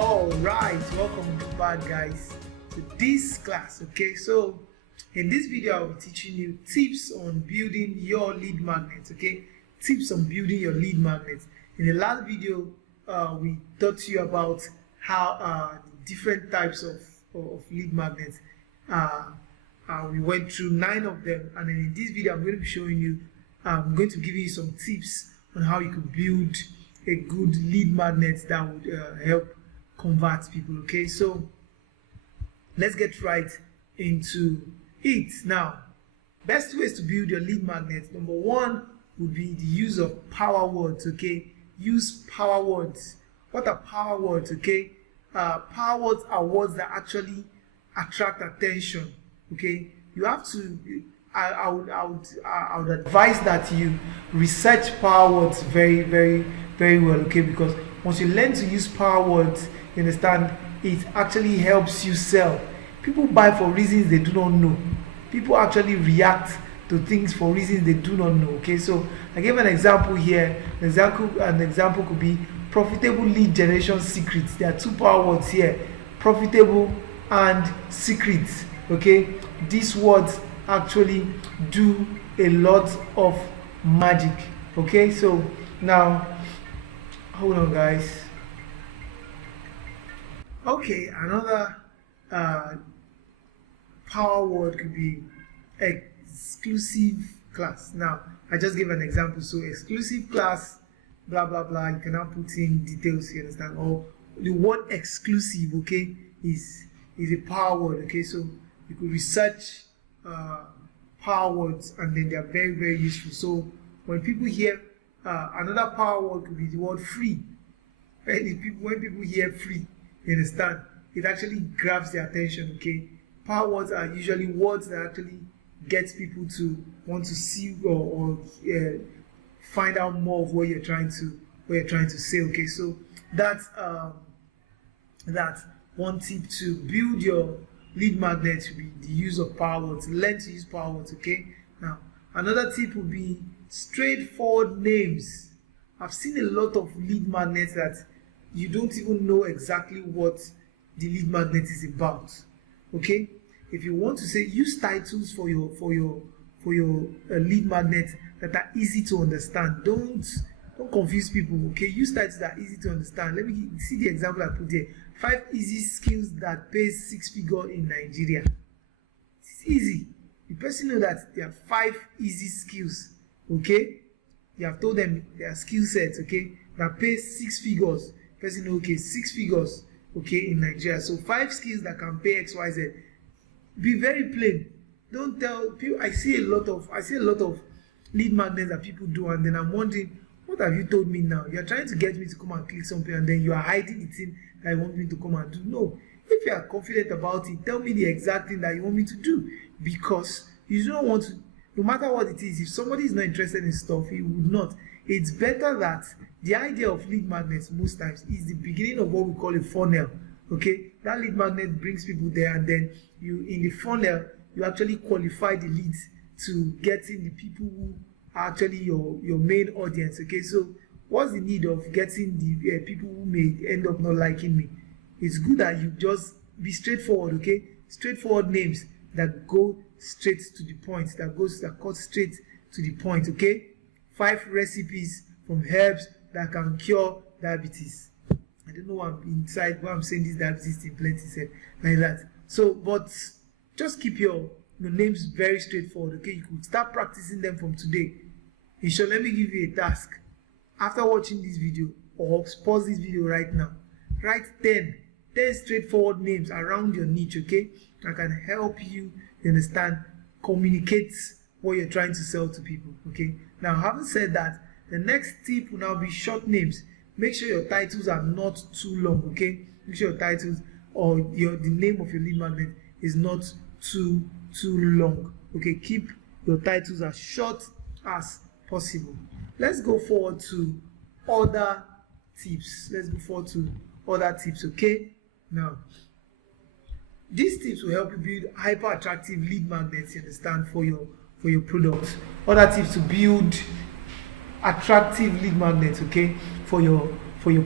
All right, welcome back guys to this class. Okay, so in this video I'll be teaching you tips on building your lead magnets. Okay, tips on building your lead magnets. In the last video we taught you about how different types of lead magnets. We went through 9 of them, and then in this video I'm going to be showing you, I'm going to give you some tips on how you could build a good lead magnet that would help convert people. Okay, so let's get right into it. Now, best ways to build your lead magnet. Number 1 would be the use of power words. Okay, use power words. What are power words? Okay, power words are words that actually attract attention. Okay, you have to, I would advise that you research power words very well. Okay, because once you learn to use power words, you understand, it actually helps you sell. People buy for reasons they do not know. People actually react to things for reasons they do not know. Okay, so I gave an example here. An example could be profitable lead generation secrets. There are 2 power words here: profitable and secrets. Okay, these words actually do a lot of magic. Okay, so now hold on guys. Okay, another power word could be exclusive class. Now I just gave an example. So exclusive class, blah blah blah, you can now put in details, you understand, or the word exclusive, okay, is a power word. Okay, so you could research power words, and then they are very useful. So when people hear another power word could be the word free. When people hear free, you understand, it actually grabs their attention. Okay, power words are usually words that actually get people to want to see or find out more of what you're trying to say. Okay, so that's one tip to build your lead magnet to be the use of power words. Learn to use power words. Okay, now another tip would be straightforward names. I've seen a lot of lead magnets that you don't even know exactly what the lead magnet is about. Okay, if you want to say, use titles for your lead magnet that are easy to understand. Don't confuse people. Okay, use titles that are easy to understand. Let me see the example I put here: 5 easy skills that pays 6 figures in Nigeria. It's easy. The person knows that there are 5 easy skills. Okay, you have told them their skill sets. Okay, that pays 6 figures. The person knows, okay, 6 figures. Okay, in Nigeria. So 5 skills that can pay XYZ. Be very plain. Don't tell people. I see a lot of lead magnets that people do, and then I'm wondering, what have you told me now? You're trying to get me to come and click something, and then you are hiding the thing that you want me to come and do. No, if you are confident about it, tell me the exact thing that you want me to do, because you don't want to, no matter what it is, if somebody is not interested in stuff, he would not. It's better that the idea of lead magnets most times is the beginning of what we call a funnel. Okay, that lead magnet brings people there, and then you, in the funnel, you actually qualify the leads to getting the people who are actually your main audience. Okay, so what's the need of getting the people who may end up not liking me? It's good that you just be straightforward. Okay, straightforward names that go straight to the point, that cut straight to the point. Okay, 5 recipes from herbs that can cure diabetes. I don't know why I'm saying this diabetes in plenty said like that. So, but just keep your names very straightforward. Okay, you could start practicing them from today. Isha, let me give you a task. After watching this video, or pause this video right now, write 10 straightforward names around your niche. Okay, that can help you understand, communicate what you're trying to sell to people. Okay, now having said that, the next tip will now be short names. Make sure your titles are not too long. Okay, make sure your titles or the name of your lead magnet is not too long. Okay, keep your titles as short as possible. Let's go forward to other tips. Okay, now these tips will help you build hyper attractive lead magnets, you understand, for your products. Other tips to build attractive lead magnets, okay, for your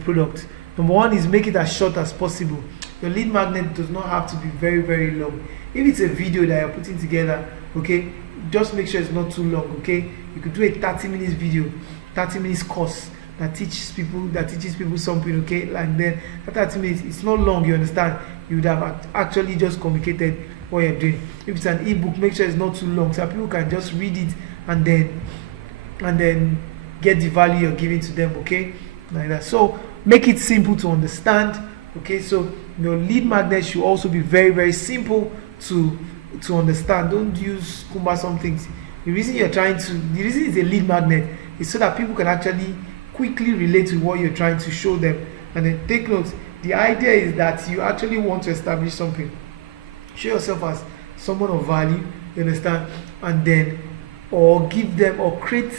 product. Number one is make it as short as possible. Your lead magnet does not have to be very, very long. If it's a video that you're putting together, okay, just make sure it's not too long, okay. You could do a 30 minutes video, 30 minutes course that teaches people something, okay. Like then, that 30 minutes, it's not long, you understand. You would have actually just communicated what you're doing. If it's an ebook, make sure it's not too long so people can just read it and then get the value you're giving to them, okay, like that. So make it simple to understand, okay. So your lead magnet should also be very, very simple to understand. Don't use cumbersome things. The reason it's a lead magnet is so that people can actually quickly relate to what you're trying to show them. And then take note, the idea is that you actually want to establish something. Show yourself as someone of value, you understand, and then or give them or create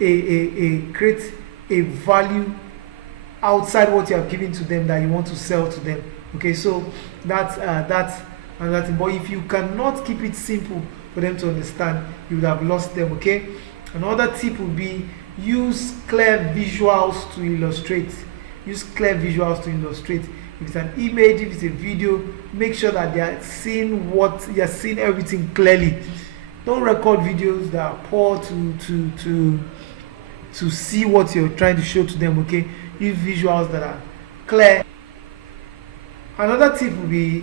a value outside what you have given to them that you want to sell to them. Okay, so that's another thing. But if you cannot keep it simple for them to understand, you would have lost them. Okay, another tip would be use clear visuals to illustrate. Use clear visuals to illustrate. If it's an image, if it's a video, make sure that they are seeing everything clearly. Don't record videos that are poor to see what you're trying to show to them, okay. Use visuals that are clear. Another tip would be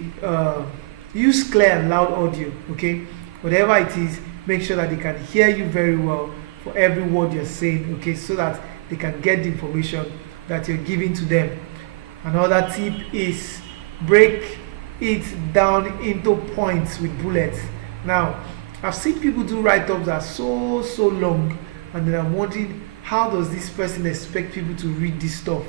use clear and loud audio, okay. Whatever it is, make sure that they can hear you very well for every word you're saying, okay, so that they can get the information that you're giving to them. Another tip is break it down into points with bullets. Now, I've seen people do write-ups that are so long, and then I'm wondering, how does this person expect people to read this stuff?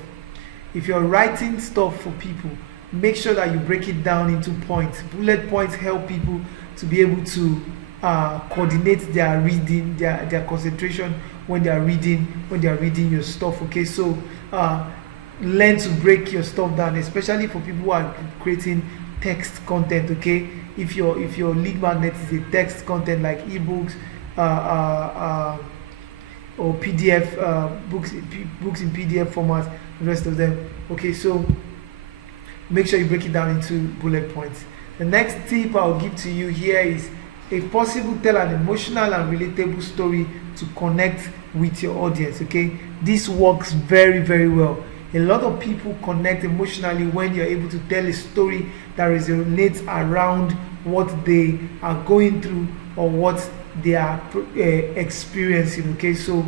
If you're writing stuff for people, make sure that you break it down into points. Bullet points help people to be able to coordinate their reading, their concentration when they are reading your stuff, okay. So learn to break your stuff down, especially for people who are creating text content, okay. If your lead magnet is a text content like ebooks or PDF books in PDF format, the rest of them, okay. So make sure you break it down into bullet points. The next tip I'll give to you here is, if possible, tell an emotional and relatable story to connect with your audience, okay. This works very, very well. A lot of people connect emotionally when you're able to tell a story that resonates around what they are going through or what they are experiencing, okay. So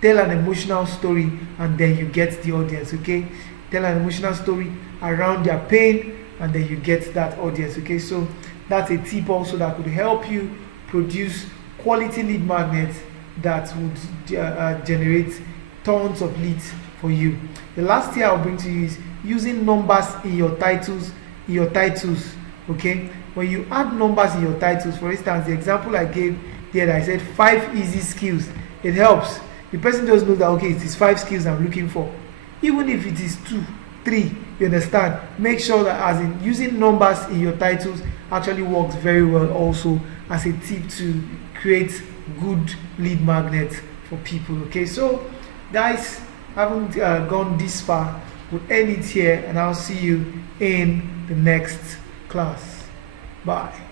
tell an emotional story and then you get the audience, okay. Tell an emotional story around their pain and then you get that audience, okay. So that's a tip also that could help you produce quality lead magnets that would generate tons of leads for you. The last tip I'll bring to you is using numbers in your titles, okay. When you add numbers in your titles, for instance, the example I gave there that I said 5 easy skills, it helps. The person does know that, okay, it is 5 skills I'm looking for. Even if it is 2, 3, you understand. Make sure that as in using numbers in your titles actually works very well also as a tip to create good lead magnets for people, okay. So guys, haven't gone this far, we'll end it here and I'll see you in the next class. Bye.